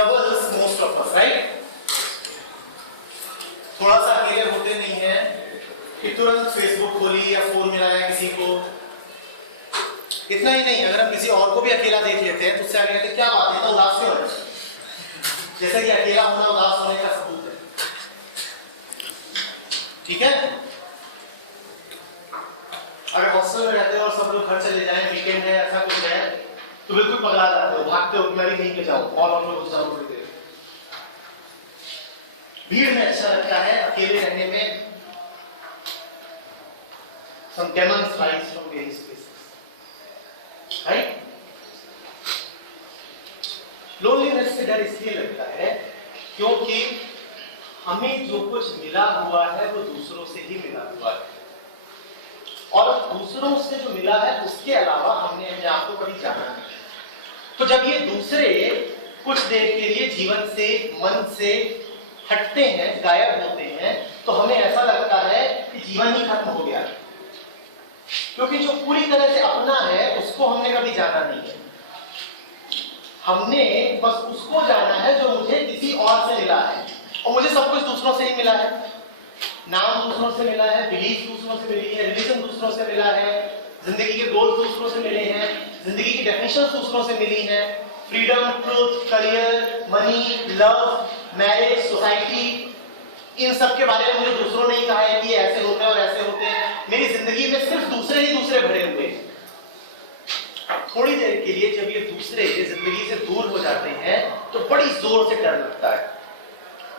troubles most of us, right? थोड़ा सा अकेले होते नहीं है कि तुरंत फेसबुक खोली या फोन मिलाया किसी को। इतना ही नहीं, अगर हम किसी और को भी अकेला देख लेते हैं तो उससे आगे कहते हैं क्या बात है, तो उदास क्यों है? जैसे कि अकेला होना उदास होने का सबूत है। ठीक है, अगर हॉस्टल में रहते हो और सब लोग घर चले जाएं, वीकेंड है, ऐसा कुछ है, तो बिल्कुल पगला जाते हो, भागते हो, मैं भी नहीं के जाओ और हम लोग जाओ करते। भीड़ में अच्छा लगता है, अकेले रहने में some demons rise from various places, right? Loneliness से डर इसलिए लगता है क्योंकि हमें जो कुछ मिला हुआ है वो दूसरों से ही मिला हुआ है, और दूसरों से जो मिला है उसके अलावा हमने अपने आप को कभी जाना नहीं। तो जब ये दूसरे कुछ देर के लिए जीवन से, मन से हटते हैं, गायब होते हैं, तो हमें ऐसा लगता है कि जीवन ही खत्म हो गया, क्योंकि जो पूरी तरह से अपना है उसको हमने कभी जाना नहीं है। हमने बस उसको जाना है जो मुझे किसी और से मिला है, और मुझे सब कुछ दूसरों से ही मिला है। नाम दूसरों से मिला है, बिलीफ दूसरों से मिली है, रिलीजन दूसरों से मिला है, जिंदगी के गोल दूसरों से मिले हैं, जिंदगी की डेफिनेशन दूसरों से मिली हैं, freedom, truth, career, money, love, marriage, society, इन सब के बारे में मुझे दूसरों ने ही कहा है कि ऐसे होते हैं और ऐसे होते हैं। मेरी जिंदगी में सिर्फ दूसरे ही दूसरे भरे हुए हैं। थोड़ी देर के लिए जब ये दूसरे जिंदगी से दूर हो जाते हैं तो बड़ी जोर से डर लगता है।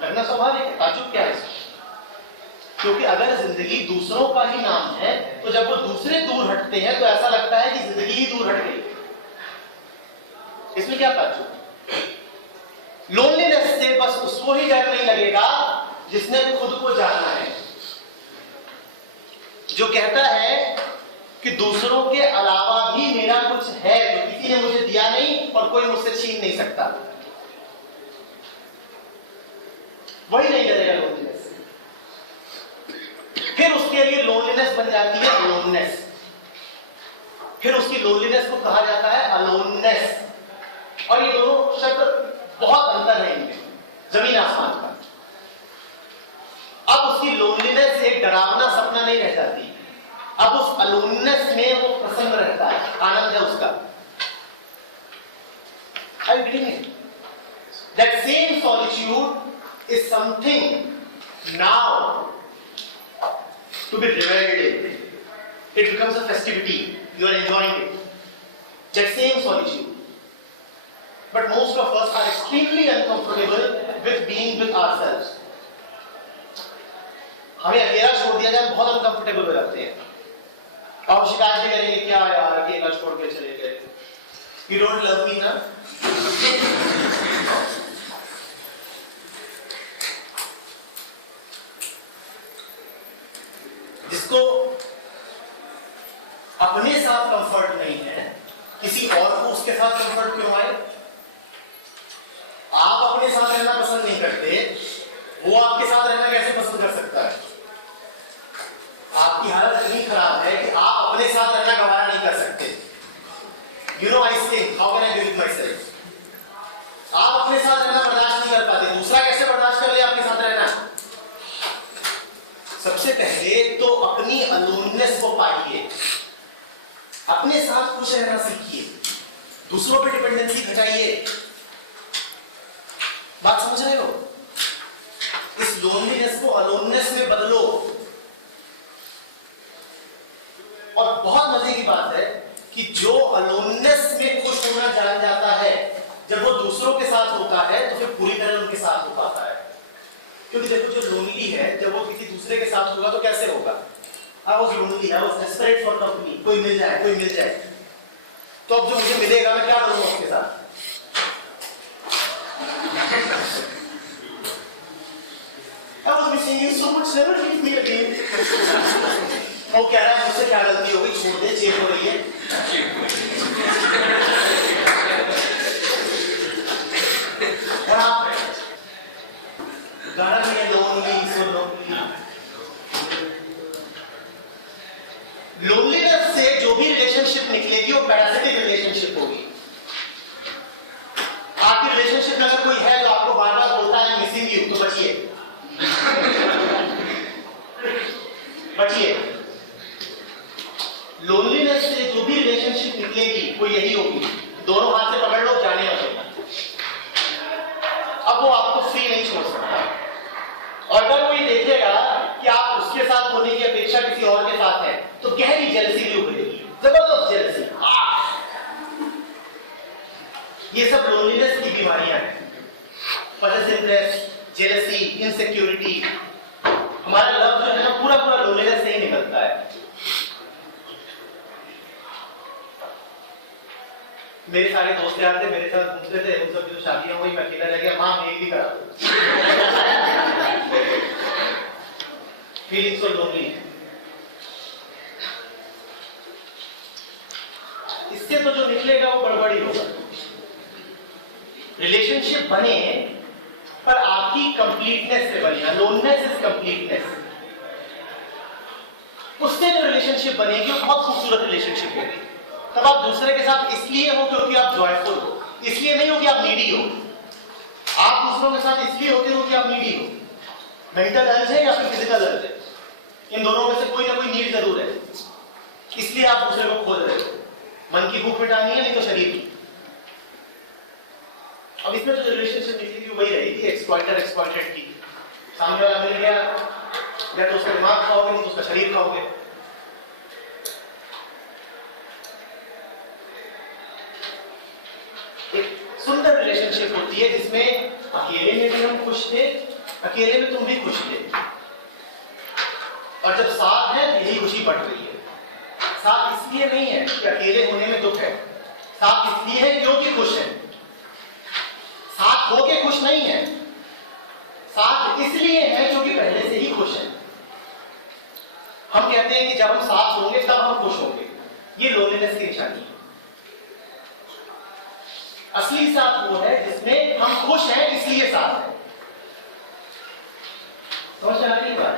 लगना स्वाभाविक है, ताज्जुब क्या है इसमें? क्योंकि अगर जिंदगी दूसरों का ही नाम है तो जब वो दूसरे दूर हटते हैं तो ऐसा लगता है कि जिंदगी ही दूर हट गई। इसमें क्या ताज्जुब? लोनलीनेस से बस उसको ही डर नहीं लगेगा जिसने खुद को जाना है, जो कहता है कि दूसरों के अलावा भी मेरा कुछ है जो किसी ने मुझे दिया नहीं और कोई मुझसे छीन नहीं सकता। वही नहीं डरेगा लोनलीनेस से। फिर उसके लिए लोनलीनेस बन जाती है अलोननेस, फिर उसकी लोनलीनेस को कहा जाता है अलोननेस, और ये दोनों शब्द बहुत अंतर है इनमें, जमीन आसमान का। अब उसकी लोनलीनेस एक डरावना सपना नहीं रह जाती, अब उस अलोननेस में वो प्रसन्न रहता है, आनंद है उसका। Are you getting it? That same solitude is something now to be reveled in. It becomes a festivity. You are enjoying it. That same solitude. But most of us are extremely uncomfortable with being with ourselves. हमें अकेला छोड़ दिया जाए बहुत uncomfortable हो जाते हैं, और शिकायत भी करेंगे क्या यार अकेला छोड़ के चले गए, You don't love me ना। जिसको अपने साथ कंफर्ट नहीं है, किसी और को उसके साथ कंफर्ट क्यों आए? आप अपने साथ रहना पसंद नहीं करते, वो आपके साथ रहना कैसे पसंद कर सकता है? आपकी हालत इतनी खराब है कि आप अपने साथ रहना गवारा नहीं कर सकते। You know I think, how can I do it myself? आप अपने साथ रहना बर्दाश्त नहीं कर पाते, दूसरा कैसे बर्दाश्त कर ले आपके साथ रहना? सबसे पहले तो अपनी अलोननेस को पाइए, अपने साथ खुश रहना सीखिए, दूसरों पर डिपेंडेंसी घटाइए। बात समझ रहे हो? इस लोनलीनेस को अलोननेस में बदलो। और बहुत मजे की बात है कि जो अलोननेस में खुश होना जान जाता है, जब वो दूसरों के साथ होता है तो फिर पूरी तरह उनके साथ हो पाता है। क्योंकि देखो जो लोनली है, जब वो किसी दूसरे के साथ होगा तो कैसे होगा? I was lonely, I was desperate for company, कोई मिल जाए, कोई मिल जाए। तो अब जो मुझे मिलेगा मैं क्या करूंगा उसके साथ? I was missing you so much, never leave me again। वो कह रहा है मुझसे क्या गलती हो गई, छोड़ दे, चेक हो रही है। गाना भी है लोनली, सो लोनली। लोनलीनेस से जो भी रिलेशनशिप निकलेगी वो पैरासिटिक रिलेशनशिप होगी। आपकी रिलेशनशिप में अगर कोई है बचिए। लोनलीनेस से जो भी रिलेशनशिप निकलेगी वो यही होगी, दोनों हाथ से पकड़ लो, जाने मत देना। अब वो आपको फ्री नहीं छोड़ सकता, और अगर कोई देखेगा कि आप उसके साथ होने की अपेक्षा किसी और के साथ है तो गहरी जेलसी भी उभरेगी, जबरदस्त जेलसी। ये सब लोनलीनेस की बीमारियां हैं। पॉसेसिवनेस, जेलसी, इनसिक्योरिटी, हमारा लव जो है ना पूरा पूरा लोनलीनेस से ही निकलता है। मेरे सारे दोस्त यार थे, मेरे साथ घूमते थे, उन सब की तो शादियां हुई, मैं अकेला रह गया। मां एक भी करा फीलिंग सो लोनली। इससे तो जो निकलेगा वो गड़बड़ी होगा। रिलेशनशिप बने पर आपकी कंप्लीटनेस से बने, लोननेस इज कंप्लीटनेस। उससे जो रिलेशनशिप बनेगी वो बहुत खूबसूरत रिलेशनशिप होगी। तब आप दूसरे के साथ इसलिए हो क्योंकि आप जॉयफुल हो, इसलिए नहीं हो कि आप नीडी हो। आप दूसरों के साथ इसलिए होते हो कि आप नीडी हो। मेंटल अर्ज है या फिर फिजिकल अर्ज है, इन दोनों में से कोई ना कोई नीड जरूर है, इसलिए आप दूसरे को खोज रहे हो। मन की भूख मिटानी है, नहीं तो शरीर की। अब इसमें जो रिलेशनशिप निकलेगी वही रहेगी, एक्सप्लॉइटर एक्सप्लॉइटेड की। सामने वाला मिल गया, या तो उसका दिमाग खाओगे, नहीं तो उसका शरीर खाओगे। एक सुंदर रिलेशनशिप होती है जिसमें अकेले में भी हम खुश थे, अकेले में तुम भी खुश थे, और जब साथ है यही खुशी बढ़ रही है। साथ इसलिए नहीं है कि अकेले होने में दुख है, साथ इसलिए है क्योंकि खुश है। साथ होके खुश नहीं है, साथ इसलिए है क्योंकि पहले से ही खुश है। हम कहते हैं कि जब हम साथ होंगे तब हम खुश होंगे, ये लोनलीनेस की निशानी है। असली साथ वो है जिसमें हम खुश हैं इसलिए साथ है। समझ आ रही बात?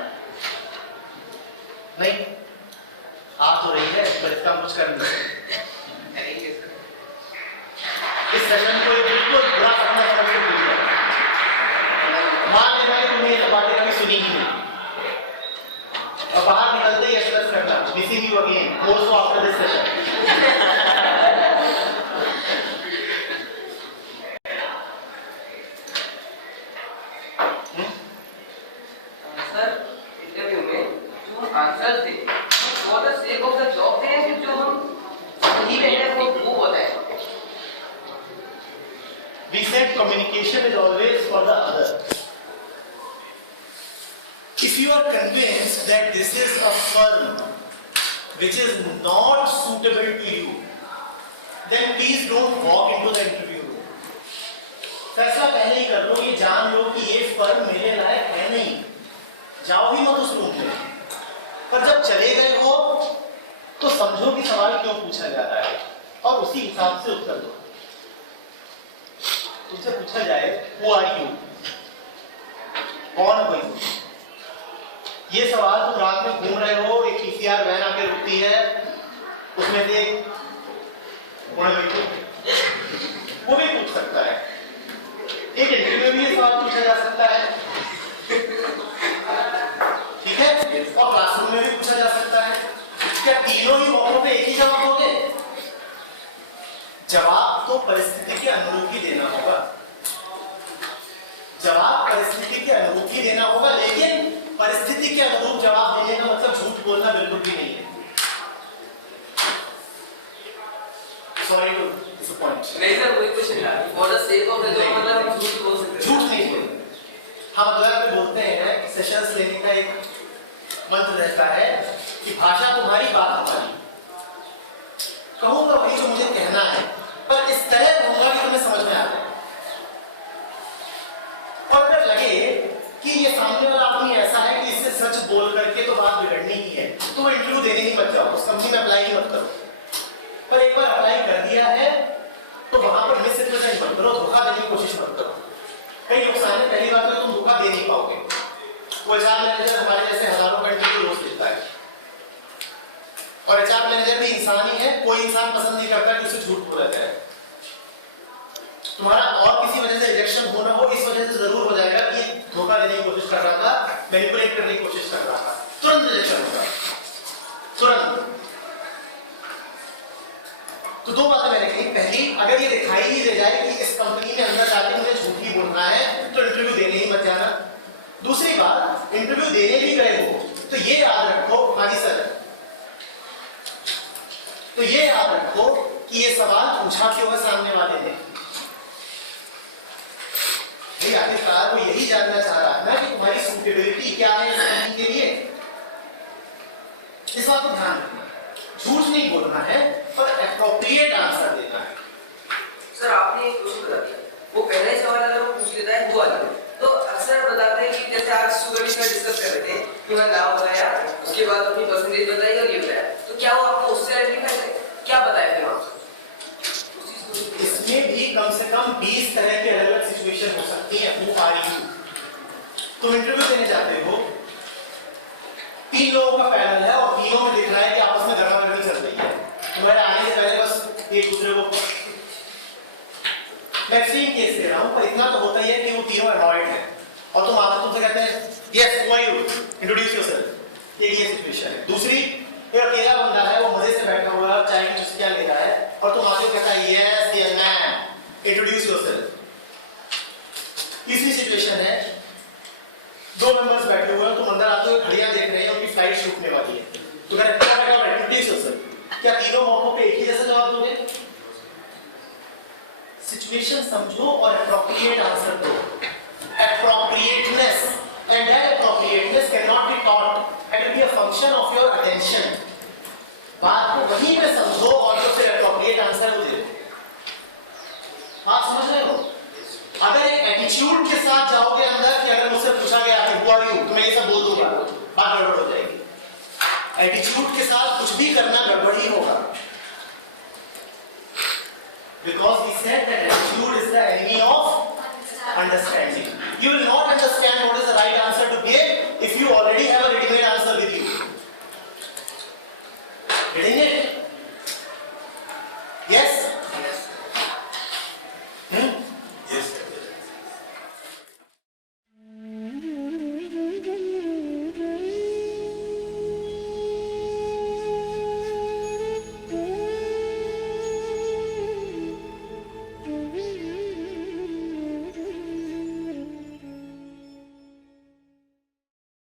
नहीं आ तो रही है, पर इसका कुछ कर नहीं। इस सेशन को बिल्कुल बुरा समझना समझ के मान लेना कि तुमने ये बातें कभी सुनी ही नहीं, और बाहर निकलते ही एक्सप्रेस करना missing you again, more so after this session. Communication is always for the other. If you are convinced that this is a firm which is not suitable to you, then please don't walk into the interview room. फैसला पहले ही कर लो, ये जान लो कि ये firm मेरे लायक है नहीं, जाओ ही मत उस रूम में। पर जब चले गए हो तो समझो कि सवाल क्यों पूछा जा रहा है और उसी हिसाब से उत्तर दो। तुमसे पूछा जाए Who are you? कौन है कोई? ये सवाल तुम रात में घूम रहे हो, एक PCR वैन आके रुकती है, उसमें से वो भी पूछ सकता है। एक इंटरव्यू में भी ये सवाल पूछा जा सकता है, ठीक है, और क्लासरूम में भी पूछा जा सकता है। क्या तीनों ही मौकों पे एक ही जवाब दोगे? जवाब तो परिस्थिति के अनुरूप ही देना होगा, जवाब परिस्थिति के अनुरूप ही देना होगा, लेकिन परिस्थिति के अनुरूप जवाब देने का मतलब झूठ बोलना बिल्कुल भी नहीं है। Sorry to disappoint. नहीं सर, वही क्वेश्चन है, for the sake of the job मतलब हम झूठ बोल सकते हैं? झूठ नहीं बोलते। हम द्वारा में बोलते हैं, सेशंस लेने का एक मंत्र रहता है कि भाषा तुम्हारी बात हमारी। कहूंगा वही जो मुझे कहना है, पर इस तरह कहूंगा कि तुम्हें समझ में आ जाए। और अगर लगे कि ये सामने वाला आदमी ऐसा है कि इससे सच बोल करके तो बात बिगड़नी ही है, तो वो इंटरव्यू देने ही मत जाओ, उस कंपनी में अप्लाई ही मत करो। पर एक बार अप्लाई कर दिया है तो वहां पर मिसरिप्रेजेंट मत करो, धोखा देने की कोशिश मत करो। कई नुकसान है, पहली बात तो तुम धोखा दे नहीं पाओगे। वो HR मैनेजर हमारे जैसे हजारों का इंटरव्यू रोज लेता है, और HR मैनेजर भी इंसान ही है, कोई इंसान पसंद नहीं करता कि उसे झूठ बोला जाए। तुम्हारा और किसी वजह से रिजेक्शन हो ना हो, इस वजह से जरूर हो जाएगा कि धोखा देने की कोशिश कर रहा था, मैनिपुलेट करने की कोशिश कर रहा था, तुरंत रिजेक्शन होगा। अगर ये दिखाई ही दे जाए कि इस कंपनी में अंदर जाके मुझे झूठ ही बोलना है तो इंटरव्यू देने ही मत जाना। दूसरी बात, इंटरव्यू देने भी गए हो तो ये याद रखो, हाँ जी सर, तो ये याद रखो कि ये सवाल पूछा क्यों है सामने वाले ने। भाई आखिरकार वो यही जानना चाह रहा है ना कि तुम्हारी सूटेबिलिटी क्या है इस कंपनी के लिए। इस बात को ध्यान रखना, झूठ नहीं बोलना है पर एप्रोप्रिएट आंसर देना है। सर आपने एक क्वेश्चन बता दिया, वो पहला ही सवाल अगर वो पूछ लेता है वो वाला, तो अक्सर बताते हैं कि जैसे आज सुगर का डिस्कस कर रहे थे कि मैं नाम बताया, उसके बाद अपनी परसेंटेज बताई और ये बताया, तो क्या वो आपको उससे आइडेंटिफाई करे, क्या बताया थे वहां? इसमें भी कम से कम 20 तरह के अलग-अलग सिचुएशन हो सकती हैं। Who are you? तुम इंटरव्यू देने जाते हो, 3 लोगों का पैनल है और तीनों में दिख रहा है कि आपस में गड़बड़ी चल रही है। तुम्हारे आने से पहले बस एक दूसरे को मैक्सिमम केस ले रहा हूं, पर इतना तो होता ही है कि वो तीनों अवॉइड हैं और तुम आते तुमसे कहते हैं yes who are you, introduce yourself. ये सिचुएशन है। दूसरी, एक अकेला बंदा है, वो मजे से बैठा हुआ है, चाय की चुस्कियां ले रहा है और तुम आके कहता है yes yes man, introduce yourself. तीसरी सिचुएशन है, 2 मेंबर्स बैठे हुए हैं, तुम अंदर आते हो, घड़ियां देख रहे हैं, उनकी फ्लाइट छूटने वाली है, तो कहते हैं इंट्रोड्यूस योरसेल्फ। क्या तीनों मौकों पे एक ही जैसा जवाब दोगे? सिचुएशन समझो और एप्रोप्रिएट आंसर दो। Appropriateness and that appropriateness cannot be taught. It will be a function of your attention. बात को वहीं पे समझो और जो फिर appropriate आंसर वो दे दो। बात समझ रहे हो? अगर एक एटीट्यूड के साथ जाओगे अंदर कि अगर मुझसे पूछा गया कि who are you, तो मैं ये सब बोल दूंगा, बात गड़बड़ हो जाएगी। एटीट्यूड के साथ कुछ भी करना